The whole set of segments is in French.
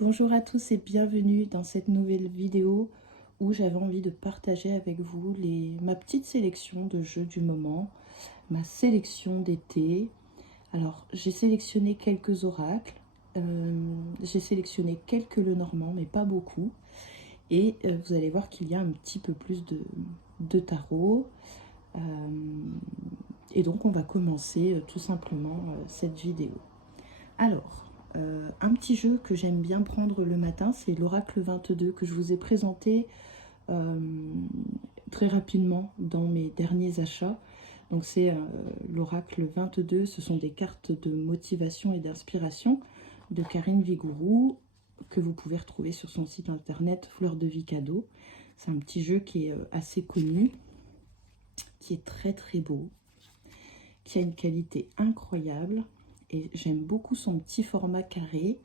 Bonjour à tous et bienvenue dans cette nouvelle vidéo où j'avais envie de partager avec vous ma petite sélection de jeux du moment, ma sélection d'été. Alors j'ai sélectionné quelques oracles, j'ai sélectionné quelques Lenormand mais pas beaucoup. Et vous allez voir qu'il y a un petit peu plus de tarot. Euh, et donc on va commencer tout simplement cette vidéo. Alors, un petit jeu que j'aime bien prendre le matin, c'est l'Oracle 22 que je vous ai présenté euh, très rapidement dans mes derniers achats. Donc c'est l'Oracle 22, ce sont des cartes de motivation et d'inspiration de Karine Vigourou que vous pouvez retrouver sur son site internet Fleur de Vie Cadeau. C'est un petit jeu qui est assez connu, qui est très très beau, qui a une qualité incroyable. Et j'aime beaucoup son petit format carré.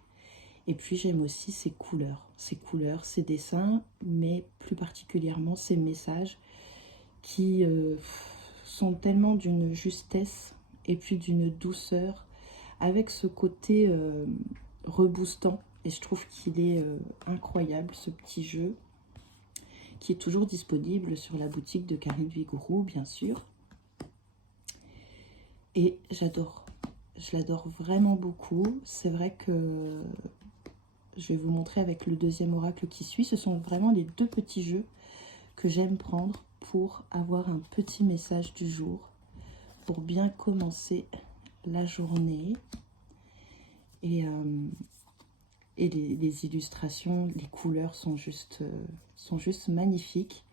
Et puis j'aime aussi ses couleurs, ses dessins, mais plus particulièrement ses messages qui sont tellement d'une justesse et puis d'une douceur, avec ce côté reboostant. Et je trouve qu'il est incroyable, ce petit jeu, qui est toujours disponible sur la boutique de Karine Vigourou, bien sûr. Et j'adore. Je l'adore vraiment beaucoup. C'est vrai que je vais vous montrer avec le deuxième oracle qui suit. Ce sont vraiment les deux petits jeux que j'aime prendre pour avoir un petit message du jour, pour bien commencer la journée. Et les illustrations, les couleurs sont juste magnifiques.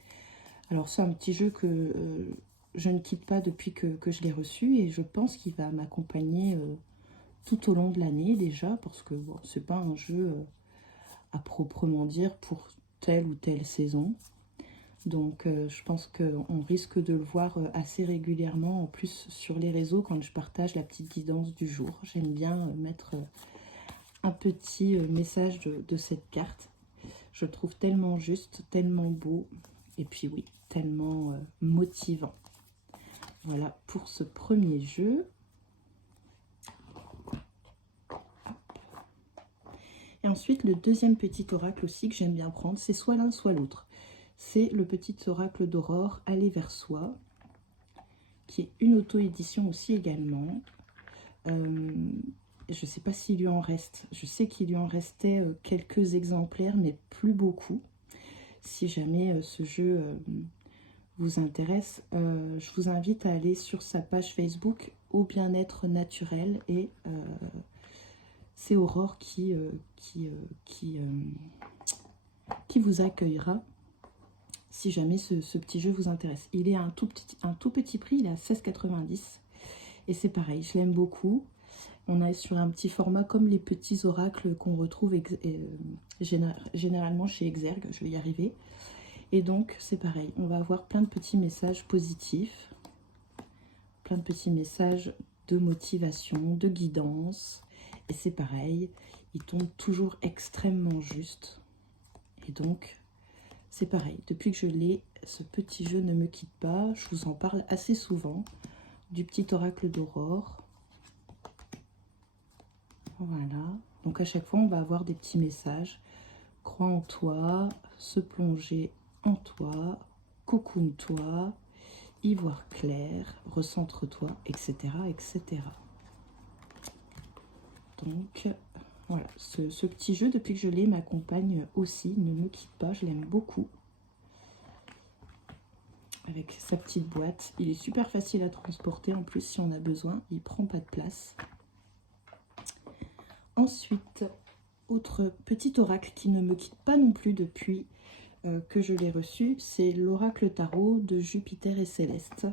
Alors c'est un petit jeu que je ne quitte pas depuis que je l'ai reçu, et je pense qu'il va m'accompagner tout au long de l'année déjà, parce que bon, c'est pas un jeu à proprement dire pour telle ou telle saison. Donc je pense qu'on risque de le voir assez régulièrement, en plus sur les réseaux, quand je partage la petite guidance du jour. J'aime bien mettre un petit message de cette carte. Je le trouve tellement juste, tellement beau, et puis oui, tellement motivant. Voilà pour ce premier jeu. Et ensuite, le deuxième petit oracle aussi que j'aime bien prendre, c'est soit l'un soit l'autre. C'est le petit oracle d'Aurore, Aller vers soi, qui est une auto-édition aussi également. Je ne sais pas s'il lui en reste. Je sais qu'il lui en restait quelques exemplaires, mais plus beaucoup. Si jamais ce jeu vous intéresse, je vous invite à aller sur sa page Facebook Au Bien-être Naturel, et c'est Aurore qui vous accueillera si jamais ce petit jeu vous intéresse. Il est à un tout petit prix, il est à 16,90 €. Et c'est pareil, je l'aime beaucoup. On est sur un petit format comme les petits oracles qu'on retrouve généralement chez Exergue, je vais y arriver. Et donc c'est pareil, on va avoir plein de petits messages positifs, plein de petits messages de motivation, de guidance. Et c'est pareil, ils tombent toujours extrêmement juste. Et donc c'est pareil, depuis que je l'ai, ce petit jeu ne me quitte pas. Je vous en parle assez souvent du petit oracle d'Aurore. Voilà, donc à chaque fois on va avoir des petits messages. Crois en toi, se plonger en toi, cocoon-toi, y voir clair, recentre-toi, etc., etc. Donc voilà, ce petit jeu, depuis que je l'ai, m'accompagne aussi, ne me quitte pas, je l'aime beaucoup. Avec sa petite boîte, il est super facile à transporter, en plus si on a besoin, il prend pas de place. Ensuite, autre petit oracle qui ne me quitte pas non plus depuis que je l'ai reçu, c'est l'oracle tarot de Jupiter et Céleste,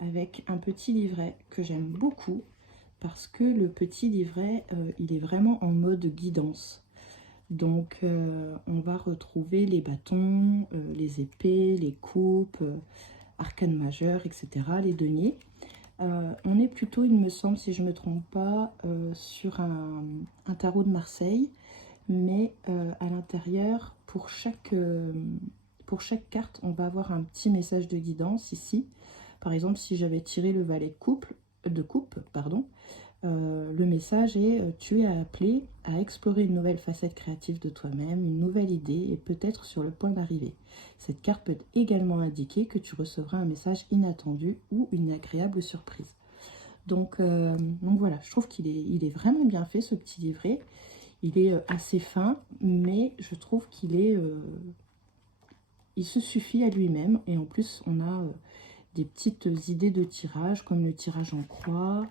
avec un petit livret que j'aime beaucoup, parce que le petit livret, il est vraiment en mode guidance. Donc on va retrouver les bâtons, les épées, les coupes, arcanes majeures, etc., les deniers. On est plutôt, il me semble, si je ne me trompe pas, sur un tarot de Marseille, mais à l'intérieur, pour chaque carte, on va avoir un petit message de guidance ici. Par exemple, si j'avais tiré le valet de coupe, pardon, Le message est tu es appelé à explorer une nouvelle facette créative de toi-même, une nouvelle idée et peut-être sur le point d'arriver. Cette carte peut également indiquer que tu recevras un message inattendu ou une agréable surprise. Donc voilà, je trouve qu'il est vraiment bien fait ce petit livret. Il est assez fin, mais je trouve il se suffit à lui-même. Et en plus, on a des petites idées de tirage, comme le tirage en croix,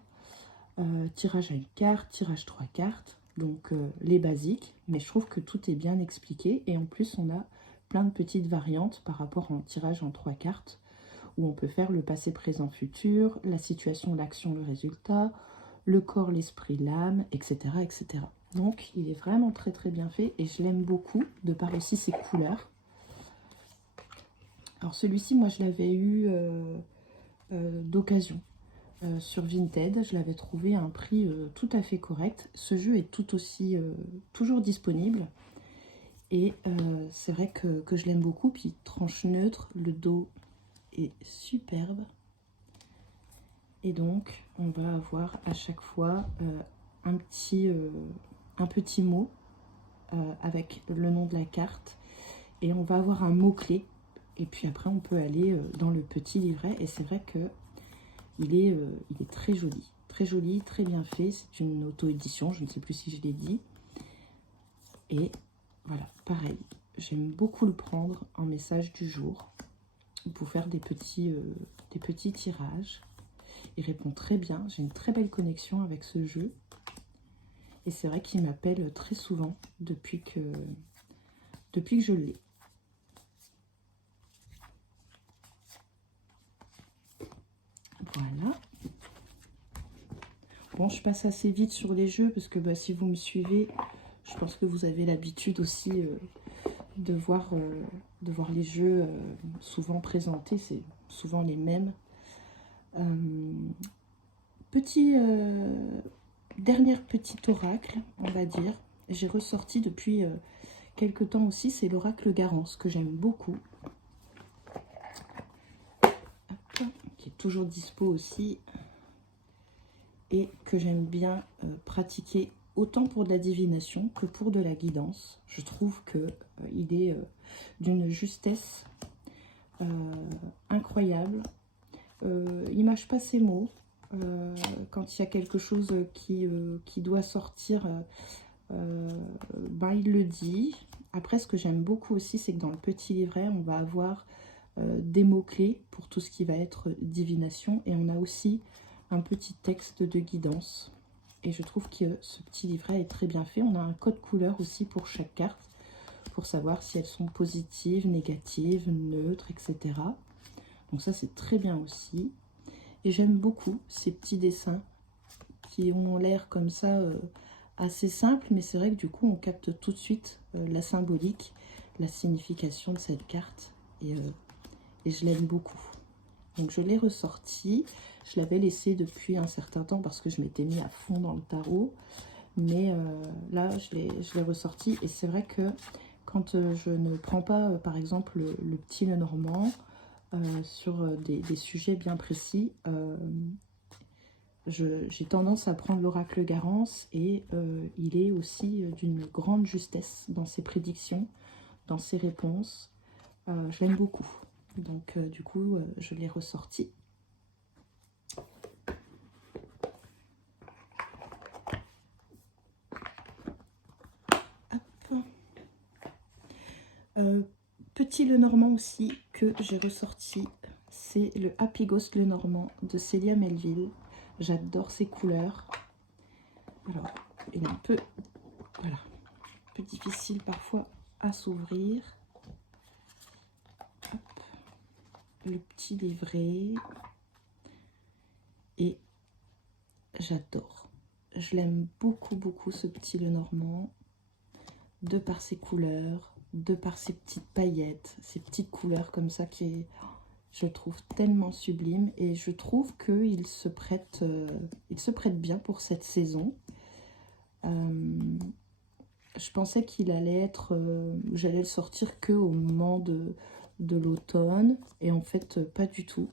tirage à une carte, tirage 3 cartes, donc les basiques, mais je trouve que tout est bien expliqué et en plus on a plein de petites variantes par rapport à un tirage en 3 cartes où on peut faire le passé, présent, futur, la situation, l'action, le résultat, le corps, l'esprit, l'âme, etc., etc. Donc il est vraiment très très bien fait et je l'aime beaucoup de par aussi ses couleurs. Alors celui-ci, moi je l'avais eu d'occasion. Sur Vinted, je l'avais trouvé à un prix tout à fait correct. Ce jeu est tout aussi toujours disponible et c'est vrai que je l'aime beaucoup. Puis tranche neutre, le dos est superbe et donc on va avoir à chaque fois un petit mot avec le nom de la carte et on va avoir un mot-clé et puis après on peut aller dans le petit livret et c'est vrai que il est très joli, très bien fait. C'est une auto-édition, je ne sais plus si je l'ai dit. Et voilà, pareil, j'aime beaucoup le prendre en message du jour pour faire des petits tirages. Il répond très bien, j'ai une très belle connexion avec ce jeu. Et c'est vrai qu'il m'appelle très souvent depuis que je l'ai. Voilà. Bon, je passe assez vite sur les jeux parce que si vous me suivez, je pense que vous avez l'habitude aussi de voir les jeux souvent présentés. C'est souvent les mêmes. Dernier petit oracle, on va dire. J'ai ressorti depuis quelques temps aussi, c'est l'oracle Garance que j'aime beaucoup. Hop, qui est toujours dispo aussi. Et que j'aime bien pratiquer autant pour de la divination que pour de la guidance. Je trouve qu'il est d'une justesse incroyable. Il mâche pas ses mots. Quand il y a quelque chose qui doit sortir, il le dit. Après, ce que j'aime beaucoup aussi, c'est que dans le petit livret, on va avoir des mots-clés pour tout ce qui va être divination. Et on a aussi un petit texte de guidance. Et je trouve que ce petit livret est très bien fait. On a un code couleur aussi pour chaque carte, pour savoir si elles sont positives, négatives, neutres, etc. Donc ça, c'est très bien aussi. Et j'aime beaucoup ces petits dessins qui ont l'air comme ça assez simples, mais c'est vrai que du coup, on capte tout de suite la symbolique, la signification de cette carte. Et je l'aime beaucoup. Donc je l'ai ressorti. Je l'avais laissé depuis un certain temps parce que je m'étais mis à fond dans le tarot. Mais là, je l'ai ressorti. Et c'est vrai que quand je ne prends pas, par exemple, le petit Lenormand sur des sujets bien précis, j'ai tendance à prendre l'oracle Garance. Et il est aussi d'une grande justesse dans ses prédictions, dans ses réponses. Je l'aime beaucoup. Donc du coup, je l'ai ressorti. Petit Lenormand aussi que j'ai ressorti, c'est le Happy Ghost Lenormand de Célia Melville. J'adore ses couleurs. Alors, il est un peu difficile parfois à s'ouvrir. Le petit livret. Et j'adore. Je l'aime beaucoup, beaucoup ce petit Lenormand. De par ses couleurs, de par ses petites paillettes, ces petites couleurs comme ça qui est, je trouve tellement sublime. Et je trouve qu'il se prête bien pour cette saison. Je pensais qu'il allait être, j'allais le sortir que au moment de l'automne. Et en fait, pas du tout.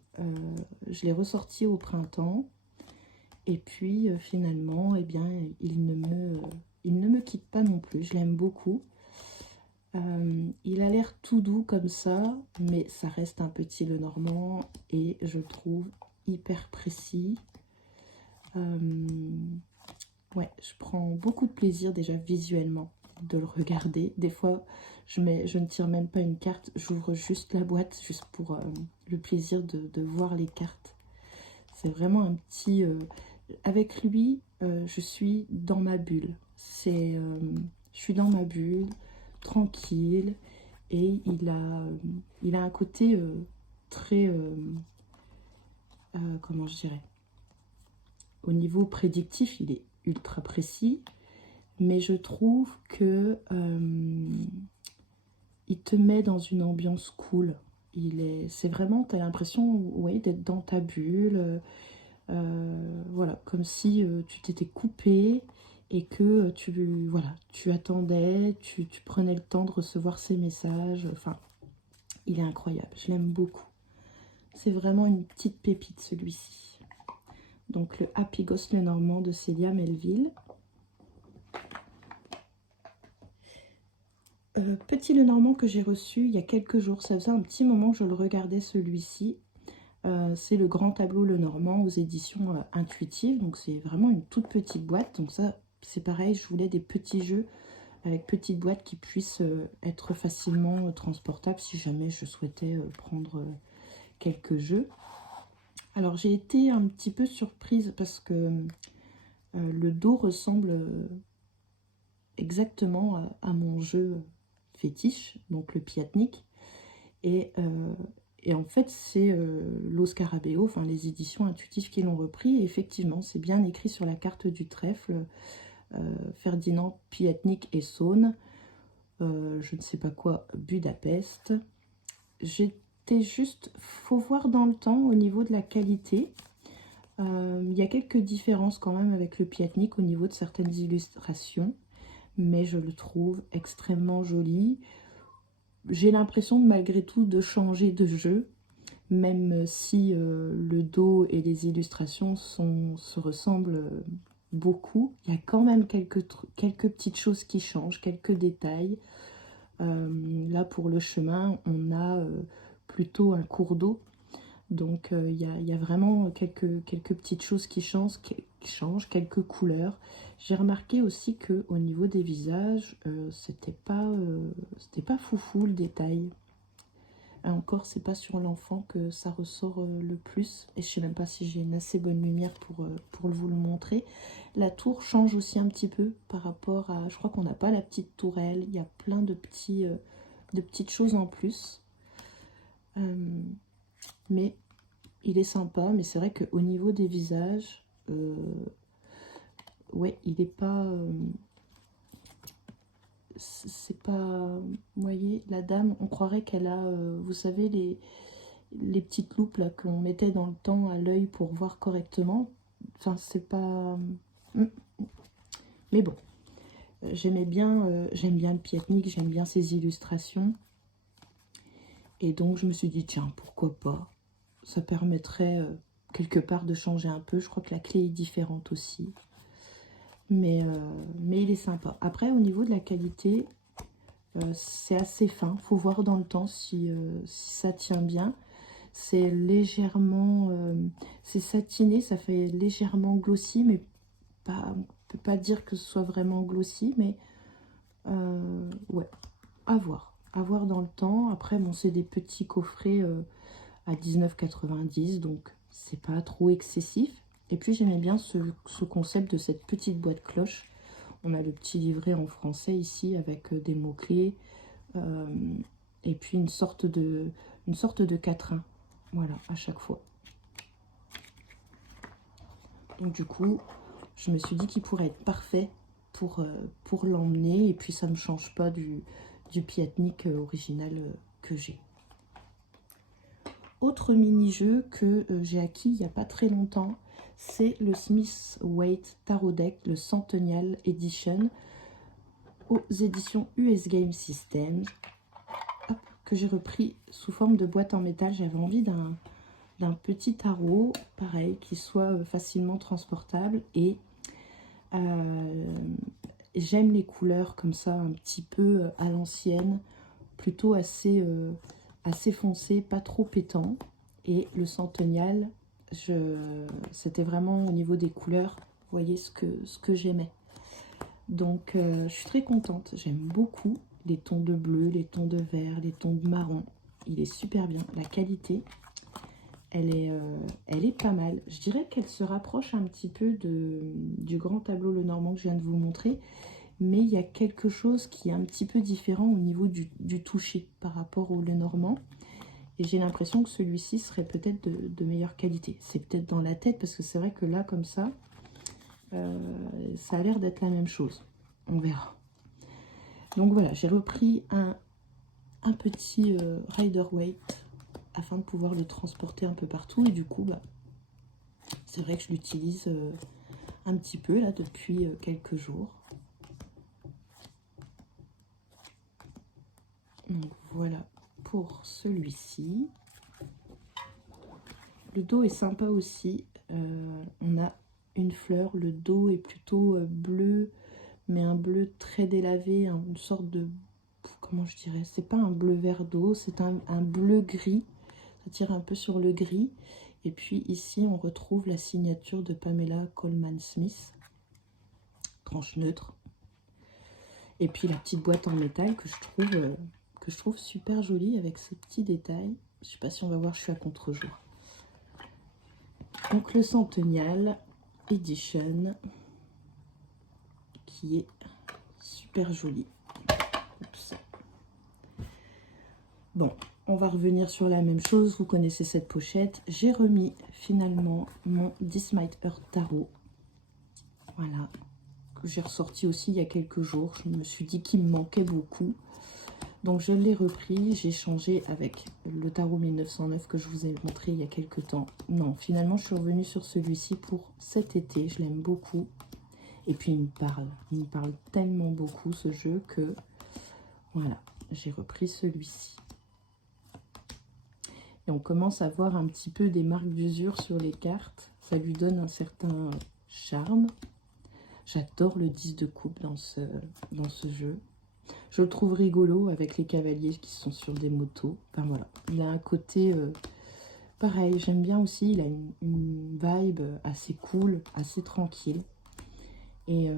Je l'ai ressorti au printemps. Et puis finalement, eh bien, il ne me quitte pas non plus. Je l'aime beaucoup. Il a l'air tout doux comme ça, mais ça reste un petit Lenormand et je trouve hyper précis. Ouais, je prends beaucoup de plaisir déjà visuellement de le regarder. Des fois, je ne tire même pas une carte, j'ouvre juste la boîte, juste pour le plaisir de voir les cartes. C'est vraiment un petit... avec lui, je suis dans ma bulle. Je suis dans ma bulle, tranquille, et il a un côté très... comment je dirais? Au niveau prédictif, il est ultra précis, mais je trouve que il te met dans une ambiance cool. C'est vraiment, tu as l'impression, ouais, d'être dans ta bulle. Voilà, comme si tu t'étais coupé et que tu attendais, tu prenais le temps de recevoir ses messages. Enfin, il est incroyable, je l'aime beaucoup. C'est vraiment une petite pépite celui-ci. Donc le Happy Ghost Lenormand de Célia Melville. Petit Lenormand que j'ai reçu il y a quelques jours, ça faisait un petit moment que je le regardais celui-ci. C'est le Grand Tableau Lenormand aux éditions Intuitives, donc c'est vraiment une toute petite boîte. Donc ça, c'est pareil, je voulais des petits jeux avec petites boîtes qui puissent être facilement transportables si jamais je souhaitais prendre quelques jeux. Alors j'ai été un petit peu surprise parce que le dos ressemble exactement à mon jeu fétiche, donc le Piatnik. Et en fait, c'est Lo Scarabeo, enfin les éditions Intuitives qui l'ont repris. Et effectivement, c'est bien écrit sur la carte du trèfle. Ferdinand, Piatnik et Saône. Je ne sais pas quoi, Budapest. J'étais juste... faut voir dans le temps au niveau de la qualité. Il y a quelques différences quand même avec le Piatnik au niveau de certaines illustrations. Mais je le trouve extrêmement joli. J'ai l'impression malgré tout de changer de jeu, même si le dos et les illustrations se ressemblent beaucoup. Il y a quand même quelques petites choses qui changent, quelques détails. Là pour le chemin, on a plutôt un cours d'eau. Donc il y a vraiment quelques petites choses qui changent, quelques couleurs. J'ai remarqué aussi que au niveau des visages, c'était pas foufou le détail. Encore, c'est pas sur l'enfant que ça ressort le plus. Et je sais même pas si j'ai une assez bonne lumière pour vous le montrer. La tour change aussi un petit peu par rapport à... Je crois qu'on n'a pas la petite tourelle. Il y a plein de petites choses en plus. Mais il est sympa. Mais c'est vrai qu'au niveau des visages, ouais, il est pas... c'est pas... Vous voyez, la dame, on croirait qu'elle a... vous savez, les petites loupes là qu'on mettait dans le temps à l'œil pour voir correctement. Enfin, c'est pas... Mais bon, j'aime bien le Piatnik, j'aime bien ses illustrations. Et donc, je me suis dit, tiens, pourquoi pas? Ça permettrait quelque part de changer un peu. Je crois que la clé est différente aussi. Mais il est sympa. Après, au niveau de la qualité, c'est assez fin. Faut voir dans le temps si ça tient bien. C'est légèrement... c'est satiné, ça fait légèrement glossy, mais pas, on ne peut pas dire que ce soit vraiment glossy, mais ouais, à voir. À voir dans le temps. Après, bon, c'est des petits coffrets à 19,90, donc c'est pas trop excessif. Et puis, j'aimais bien ce concept de cette petite boîte cloche. On a le petit livret en français ici avec des mots-clés et puis une sorte de quatrain. Voilà, à chaque fois. Donc du coup, je me suis dit qu'il pourrait être parfait pour l'emmener. Et puis ça ne me change pas du Piatnik original que j'ai. Autre mini-jeu que j'ai acquis il n'y a pas très longtemps, c'est le Smith Waite Tarot Deck, le Centennial Edition, aux éditions US Game Systems, que j'ai repris sous forme de boîte en métal. J'avais envie d'un petit tarot, pareil, qui soit facilement transportable. Et j'aime les couleurs comme ça, un petit peu à l'ancienne, plutôt assez foncé, pas trop pétant. Et le centennial, c'était vraiment au niveau des couleurs, vous voyez ce que j'aimais. Donc je suis très contente, j'aime beaucoup les tons de bleu, les tons de vert, les tons de marron. Il est super bien, la qualité, elle est pas mal. Je dirais qu'elle se rapproche un petit peu du grand tableau Lenormand que je viens de vous montrer, mais il y a quelque chose qui est un petit peu différent au niveau du toucher par rapport au Lenormand. Et j'ai l'impression que celui-ci serait peut-être de meilleure qualité. C'est peut-être dans la tête, parce que c'est vrai que là, comme ça, ça a l'air d'être la même chose. On verra. Donc voilà, j'ai repris un petit Rider-Waite afin de pouvoir le transporter un peu partout. Et du coup, bah, c'est vrai que je l'utilise un petit peu là depuis quelques jours. Donc voilà pour celui-ci. Le dos est sympa aussi. On a une fleur. Le dos est plutôt bleu, mais un bleu très délavé, une sorte de... Comment je dirais? C'est pas un bleu vert d'eau, c'est un bleu gris. Ça tire un peu sur le gris. Et puis ici, on retrouve la signature de Pamela Colman Smith. Tranche neutre. Et puis la petite boîte en métal que je trouve super jolie avec ces petits détails. Je sais pas si on va voir, je suis à contre-jour. Donc le Centennial Edition qui est super joli. Oups. Bon, on va revenir sur la même chose. Vous connaissez cette pochette. J'ai remis finalement mon This Might Hurt Tarot. Voilà. Que j'ai ressorti aussi il y a quelques jours. Je me suis dit qu'il me manquait beaucoup. Donc je l'ai repris. J'ai changé avec le tarot 1909 que je vous ai montré il y a quelques temps. Non, finalement je suis revenue sur celui-ci pour cet été. Je l'aime beaucoup. Et puis il me parle tellement beaucoup ce jeu que voilà, j'ai repris celui-ci. Et on commence à voir un petit peu des marques d'usure sur les cartes. Ça lui donne un certain charme. J'adore le 10 de coupe dans ce jeu. Je le trouve rigolo avec les cavaliers qui sont sur des motos. Enfin voilà, il a un côté pareil, j'aime bien aussi. Il a une vibe assez cool, assez tranquille. Et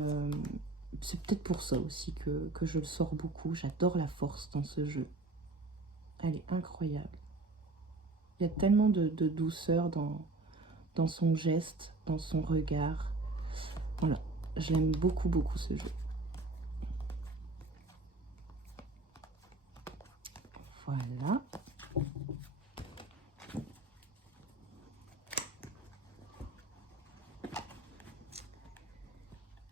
c'est peut-être pour ça aussi que je le sors beaucoup. J'adore la force dans ce jeu. Elle est incroyable. Il y a tellement de douceur dans son geste, dans son regard. Voilà, je l'aime beaucoup, beaucoup ce jeu. Voilà.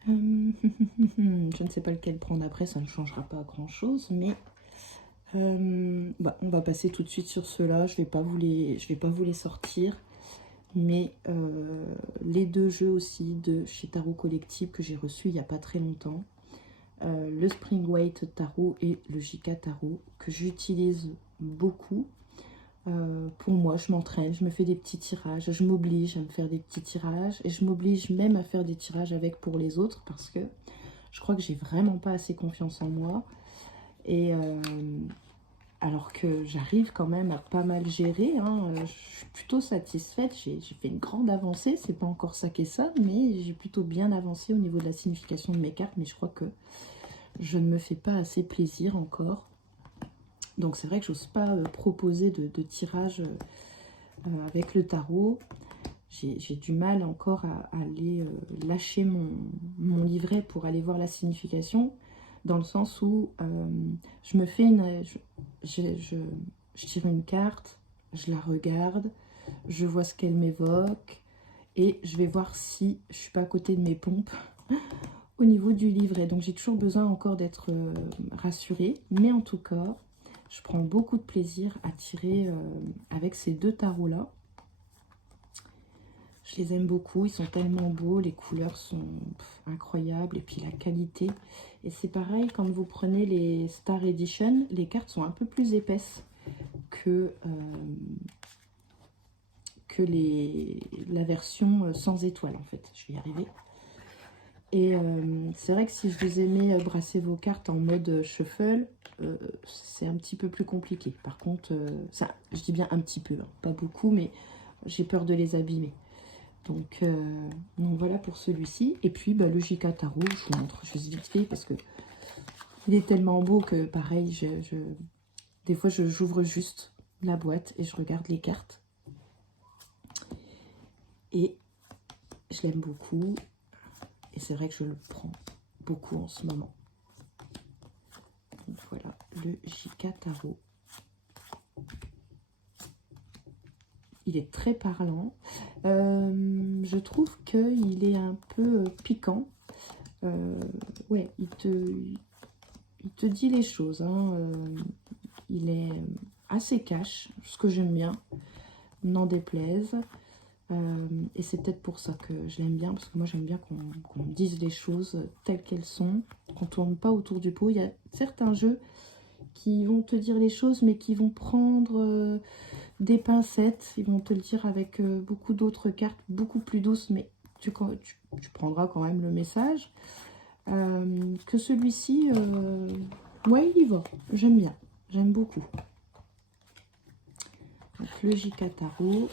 Je ne sais pas lequel prendre après, ça ne changera pas grand chose, mais on va passer tout de suite sur ceux-là. Je vais pas vous les sortir, mais les deux jeux aussi de chez Tarot Collective que j'ai reçus il n'y a pas très longtemps, le Spring Waite Tarot et le JK Tarot, que j'utilise beaucoup. Pour moi, je m'entraîne, je me fais des petits tirages, je m'oblige à me faire des petits tirages, et je m'oblige même à faire des tirages avec pour les autres, parce que je crois que j'ai vraiment pas assez confiance en moi. Et alors que j'arrive quand même à pas mal gérer, hein, je suis plutôt satisfaite, j'ai fait une grande avancée, c'est pas encore ça qu'est ça, mais j'ai plutôt bien avancé au niveau de la signification de mes cartes, mais je crois que je ne me fais pas assez plaisir encore. Donc c'est vrai que j'ose pas proposer de tirage avec le tarot. J'ai du mal encore à aller lâcher mon livret pour aller voir la signification, dans le sens où je me fais je tire une carte, je la regarde, je vois ce qu'elle m'évoque, et je vais voir si je suis pas à côté de mes pompes au niveau du livret. Donc j'ai toujours besoin encore d'être rassurée, mais en tout cas, je prends beaucoup de plaisir à tirer avec ces deux tarots-là. Je les aime beaucoup, ils sont tellement beaux, les couleurs sont incroyables, et puis la qualité. Et c'est pareil, quand vous prenez les Star Edition, les cartes sont un peu plus épaisses que que la version sans étoiles, en fait. Je vais y arriver. Et c'est vrai que si je vous aimais brasser vos cartes en mode shuffle, c'est un petit peu plus compliqué. Par contre, ça, je dis bien un petit peu, hein, pas beaucoup, mais j'ai peur de les abîmer. Donc voilà pour celui-ci. Et puis le JK Tarot, je vous montre juste vite fait parce que il est tellement beau que pareil, des fois j'ouvre juste la boîte et je regarde les cartes. Et je l'aime beaucoup. Et c'est vrai que je le prends beaucoup en ce moment. Donc voilà, le JK Tarot. Il est très parlant. Je trouve qu'il est un peu piquant. Ouais, il te dit les choses. Hein. Il est assez cash, ce que j'aime bien, n'en déplaise. Et c'est peut-être pour ça que je l'aime bien, parce que moi j'aime bien qu'on me dise les choses telles qu'elles sont, qu'on ne tourne pas autour du pot. Il y a certains jeux qui vont te dire les choses, mais qui vont prendre des pincettes. Ils vont te le dire avec beaucoup d'autres cartes, beaucoup plus douces, mais tu prendras quand même le message. Que celui-ci, ouais, il y va. J'aime bien, j'aime beaucoup. Donc, le JK Tarot.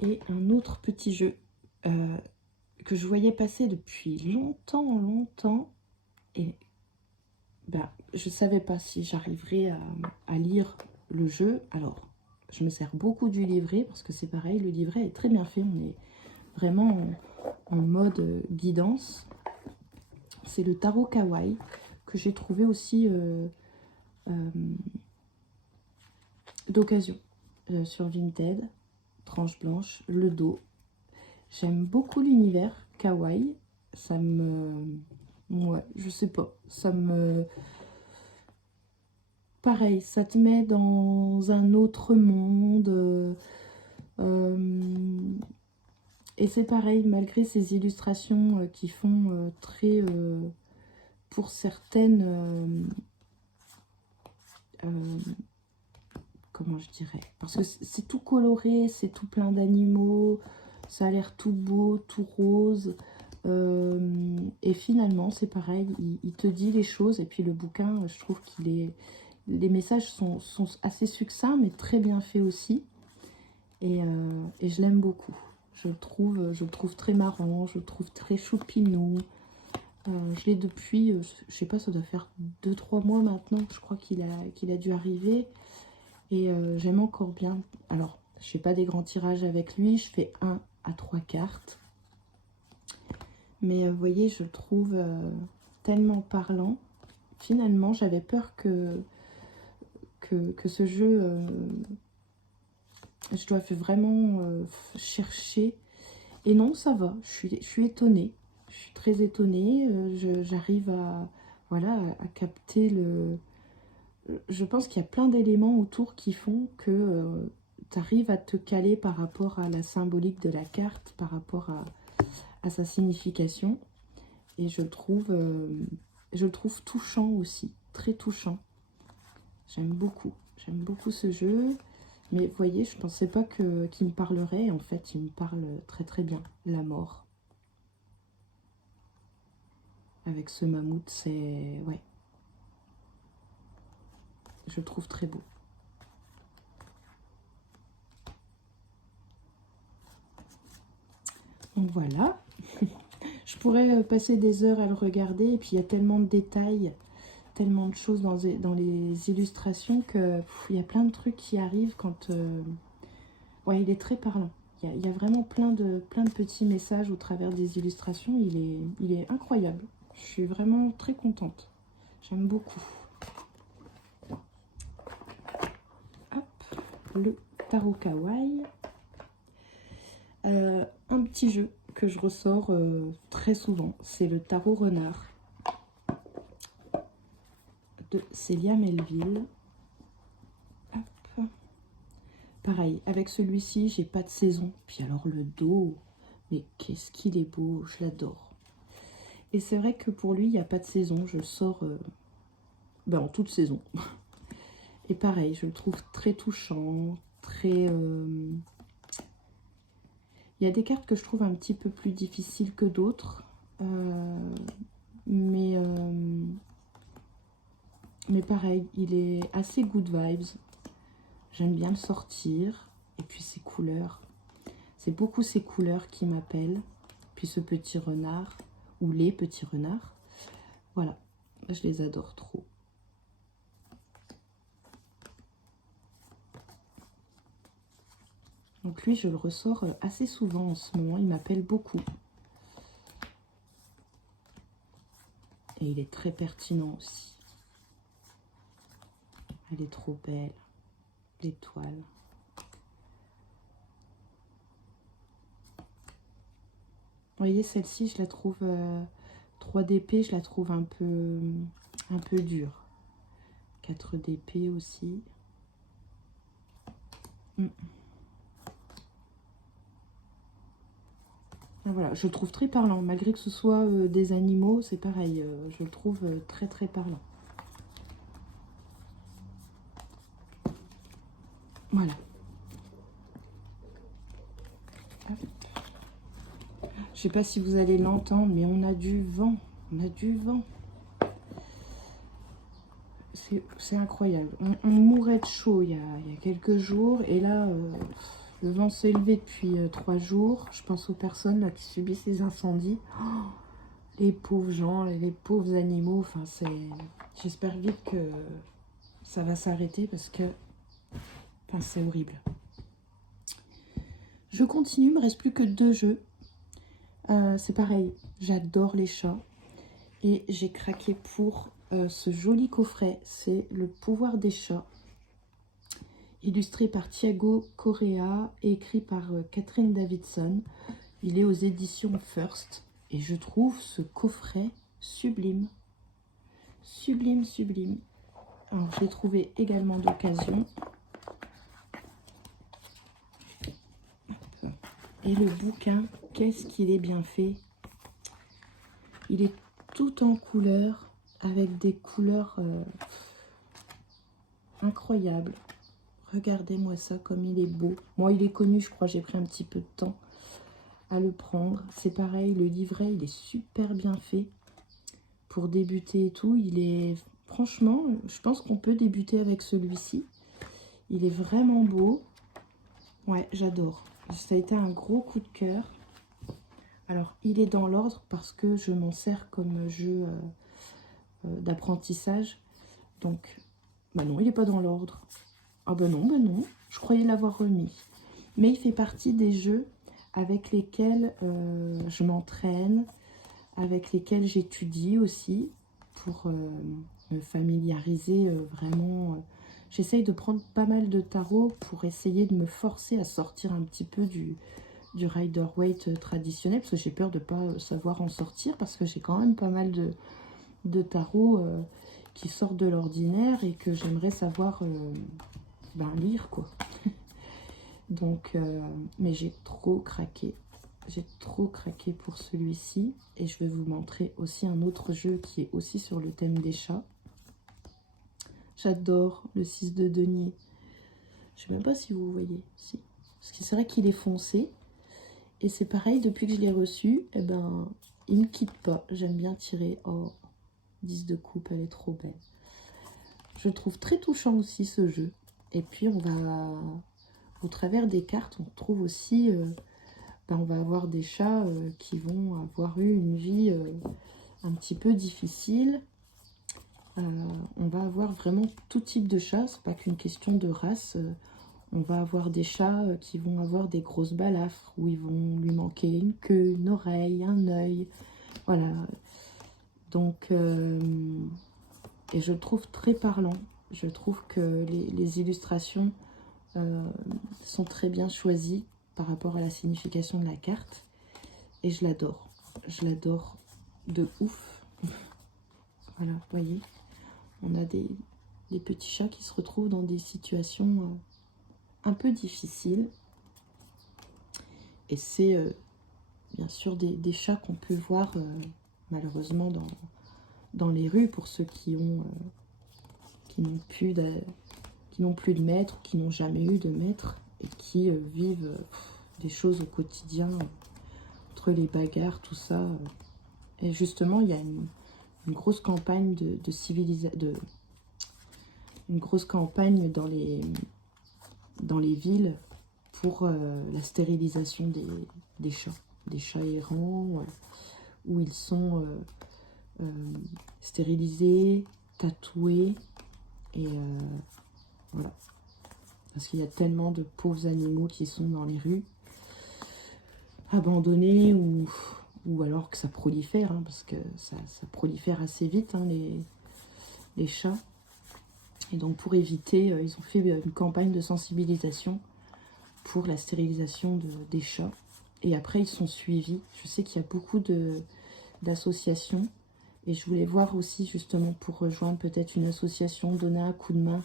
Et un autre petit jeu que je voyais passer depuis longtemps. Et je ne savais pas si j'arriverais à lire le jeu. Alors, je me sers beaucoup du livret parce que c'est pareil, le livret est très bien fait. On est vraiment en mode guidance. C'est le Tarot Kawaii que j'ai trouvé aussi d'occasion sur Vinted. Tranche blanche, le dos. J'aime beaucoup l'univers kawaii. Ça me... Ouais, je sais pas. Ça me... Pareil, ça te met dans un autre monde. Et c'est pareil, malgré ces illustrations qui font très... pour certaines... comment je dirais? Parce que c'est tout coloré, c'est tout plein d'animaux, ça a l'air tout beau, tout rose. Et finalement, c'est pareil, il te dit les choses. Et puis le bouquin, je trouve qu'il est... Les messages sont assez succincts, mais très bien faits aussi. Et je l'aime beaucoup. Je le trouve très marrant, je le trouve très choupinou. Je l'ai depuis, je sais pas, ça doit faire 2-3 mois maintenant, je crois qu'il a dû arriver. Et j'aime encore bien. Alors, je fais pas des grands tirages avec lui, je fais 1 à 3 cartes. Mais vous voyez, je le trouve tellement parlant. Finalement, j'avais peur que ce jeu, je dois vraiment chercher. Et non, ça va, je suis étonnée. Je suis très étonnée. J'arrive voilà, à capter le... Je pense qu'il y a plein d'éléments autour qui font que tu arrives à te caler par rapport à la symbolique de la carte, par rapport à sa signification. Et je le trouve touchant aussi, très touchant. J'aime beaucoup ce jeu. Mais vous voyez, je ne pensais pas qu'il me parlerait. En fait, il me parle très très bien. La mort. Avec ce mammouth, c'est... Ouais. Je le trouve très beau. Donc voilà. Je pourrais passer des heures à le regarder. Et puis, il y a tellement de détails, tellement de choses dans les illustrations que il y a plein de trucs qui arrivent quand... Ouais, il est très parlant. Il y a vraiment plein de petits messages au travers des illustrations. Il est incroyable. Je suis vraiment très contente. J'aime beaucoup. Hop, le Tarot Kawaii. Un petit jeu que je ressors très souvent, c'est le Tarot Renard de Célia Melville. Hop. Pareil, avec celui-ci, j'ai pas de saison. Puis alors le dos, mais qu'est-ce qu'il est beau, je l'adore. Et c'est vrai que pour lui, il n'y a pas de saison. Je le sors en toute saison. Et pareil, je le trouve très touchant, très... Il y a des cartes que je trouve un petit peu plus difficiles que d'autres. Mais pareil, il est assez good vibes. J'aime bien le sortir. Et puis ses couleurs. C'est beaucoup ces couleurs qui m'appellent. Puis ce petit renard, ou les petits renards. Voilà, je les adore trop. Donc lui, je le ressors assez souvent en ce moment. Il m'appelle beaucoup. Et il est très pertinent aussi. Elle est trop belle. L'étoile. Vous voyez, celle-ci, je la trouve 3 d'épée, je la trouve un peu dure. 4 d'épée aussi. Voilà, je le trouve très parlant. Malgré que ce soit des animaux, c'est pareil. Je le trouve très très parlant. Voilà. Hop. Je sais pas si vous allez l'entendre, mais on a du vent. On a du vent. C'est incroyable. On mourait de chaud il y a quelques jours. Et là, le vent s'est élevé depuis 3 jours. Je pense aux personnes là, qui subissent les incendies. Oh, les pauvres gens, les pauvres animaux. Enfin, j'espère vite que ça va s'arrêter parce que c'est horrible. Je continue, il me reste plus que 2 jeux. C'est pareil, j'adore les chats. Et j'ai craqué pour ce joli coffret. C'est Le pouvoir des chats. Illustré par Thiago Correa et écrit par Catherine Davidson. Il est aux éditions First. Et je trouve ce coffret sublime. Sublime, sublime. Alors, je l'ai trouvé également d'occasion. Et le bouquin, qu'est-ce qu'il est bien fait. Il est tout en couleurs, avec des couleurs incroyables. Regardez-moi ça, comme il est beau. Moi, il est connu, je crois, j'ai pris un petit peu de temps à le prendre. C'est pareil, le livret, il est super bien fait. Pour débuter et tout, il est... Franchement, je pense qu'on peut débuter avec celui-ci. Il est vraiment beau. Ouais, j'adore. Ça a été un gros coup de cœur. Alors, il est dans l'ordre parce que je m'en sers comme jeu d'apprentissage. Donc, bah non, il n'est pas dans l'ordre. Ah bah non, je croyais l'avoir remis. Mais il fait partie des jeux avec lesquels je m'entraîne, avec lesquels j'étudie aussi, pour me familiariser vraiment. J'essaye de prendre pas mal de tarot pour essayer de me forcer à sortir un petit peu du Rider-Waite traditionnel, parce que j'ai peur de ne pas savoir en sortir, parce que j'ai quand même pas mal de tarots qui sortent de l'ordinaire et que j'aimerais savoir lire, quoi. Donc, mais j'ai trop craqué. J'ai trop craqué pour celui-ci. Et je vais vous montrer aussi un autre jeu qui est aussi sur le thème des chats. J'adore le 6 de denier. Je sais même pas si vous voyez. Si. Parce que c'est vrai qu'il est foncé. Et c'est pareil, depuis que je l'ai reçu, eh ben, il ne me quitte pas. J'aime bien tirer. Oh, 10 de coupe, elle est trop belle. Je trouve très touchant aussi ce jeu. Et puis on va, au travers des cartes, on trouve aussi, on va avoir des chats qui vont avoir eu une vie un petit peu difficile. On va avoir vraiment tout type de chats, c'est pas qu'une question de race. On va avoir des chats qui vont avoir des grosses balafres, où ils vont lui manquer une queue, une oreille, un œil. Voilà. Donc, et je le trouve très parlant. Je trouve que les illustrations sont très bien choisies par rapport à la signification de la carte. Et je l'adore. Je l'adore de ouf. Voilà, vous voyez. On a des petits chats qui se retrouvent dans des situations un peu difficiles. Et c'est bien sûr des chats qu'on peut voir malheureusement dans les rues, pour ceux qui n'ont plus n'ont plus de maître, qui n'ont jamais eu de maître et qui vivent des choses au quotidien, entre les bagarres, tout ça. Et justement, il y a une grosse campagne de civilisation, une grosse campagne dans les villes pour la stérilisation des chats errants, où ils sont stérilisés, tatoués, et voilà. Parce qu'il y a tellement de pauvres animaux qui sont dans les rues, abandonnés, ou alors que ça prolifère, hein, parce que ça prolifère assez vite, hein, les chats. Et donc pour éviter, ils ont fait une campagne de sensibilisation pour la stérilisation des chats. Et après, ils sont suivis. Je sais qu'il y a beaucoup d'associations. Et je voulais voir aussi, justement, pour rejoindre peut-être une association, donner un coup de main.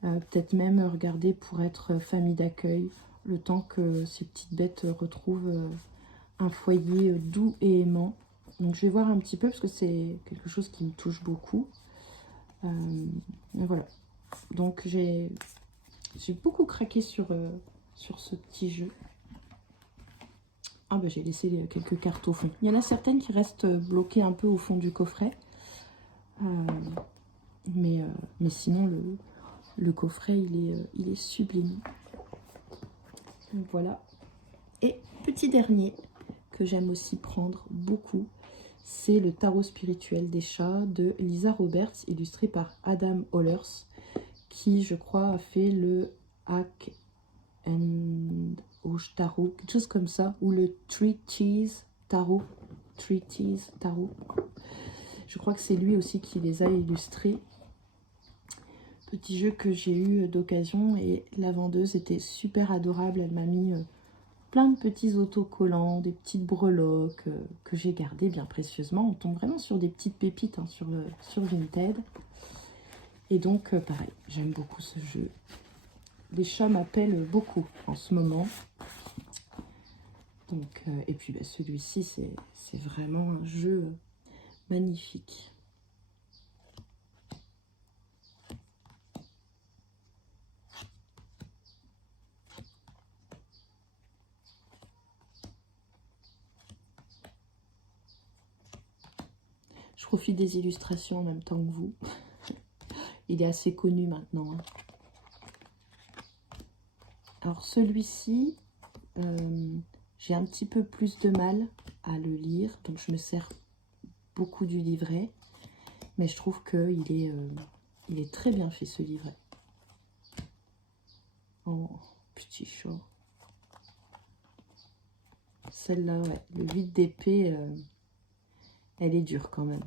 Peut-être même regarder pour être famille d'accueil, le temps que ces petites bêtes retrouvent un foyer doux et aimant. Donc je vais voir un petit peu, parce que c'est quelque chose qui me touche beaucoup. Voilà. Donc j'ai beaucoup craqué sur ce petit jeu. Ah bah j'ai laissé quelques cartes au fond. Il y en a certaines qui restent bloquées un peu au fond du coffret. Mais sinon le coffret il est sublime. Donc voilà. Et petit dernier que j'aime aussi prendre beaucoup, c'est le tarot spirituel des chats de Lisa Roberts, illustré par Adam Hollers, qui je crois a fait le Hack and Rouge Tarot, quelque chose comme ça, ou le Treatise Tarot. Je crois que c'est lui aussi qui les a illustrés. Petit jeu que j'ai eu d'occasion, et la vendeuse était super adorable. Elle m'a mis plein de petits autocollants, des petites breloques que j'ai gardées bien précieusement. On tombe vraiment sur des petites pépites, hein, sur Vinted. Et donc pareil, j'aime beaucoup ce jeu. Les chats m'appellent beaucoup en ce moment. Donc, et puis bah, celui-ci, c'est vraiment un jeu magnifique. Je profite des illustrations en même temps que vous. Il est assez connu maintenant, hein. Alors celui-ci, j'ai un petit peu plus de mal à le lire, donc je me sers beaucoup du livret, mais je trouve qu'il est très bien fait, ce livret. Oh, petit chat. Celle-là, ouais, le 8 d'épée, elle est dure quand même.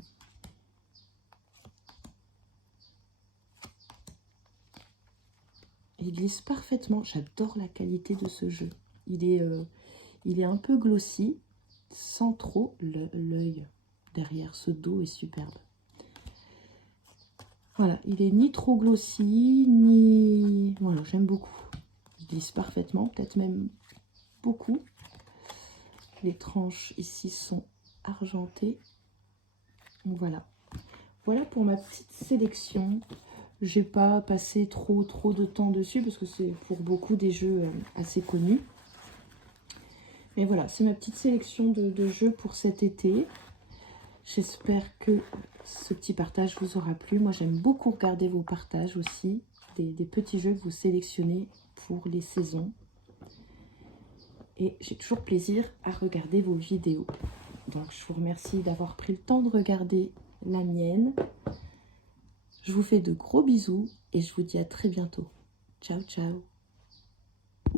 Il glisse parfaitement. J'adore la qualité de ce jeu. Il est un peu glossy, sans trop. L'œil derrière ce dos est superbe. Voilà, il est ni trop glossy, ni... Voilà, j'aime beaucoup. Il glisse parfaitement, peut-être même beaucoup. Les tranches ici sont argentées. Donc voilà. Voilà pour ma petite sélection. J'ai pas passé trop de temps dessus parce que c'est pour beaucoup des jeux assez connus. Mais voilà, c'est ma petite sélection de jeux pour cet été. J'espère que ce petit partage vous aura plu. Moi, j'aime beaucoup regarder vos partages aussi, des petits jeux que vous sélectionnez pour les saisons. Et j'ai toujours plaisir à regarder vos vidéos. Donc, je vous remercie d'avoir pris le temps de regarder la mienne. Je vous fais de gros bisous et je vous dis à très bientôt. Ciao, ciao.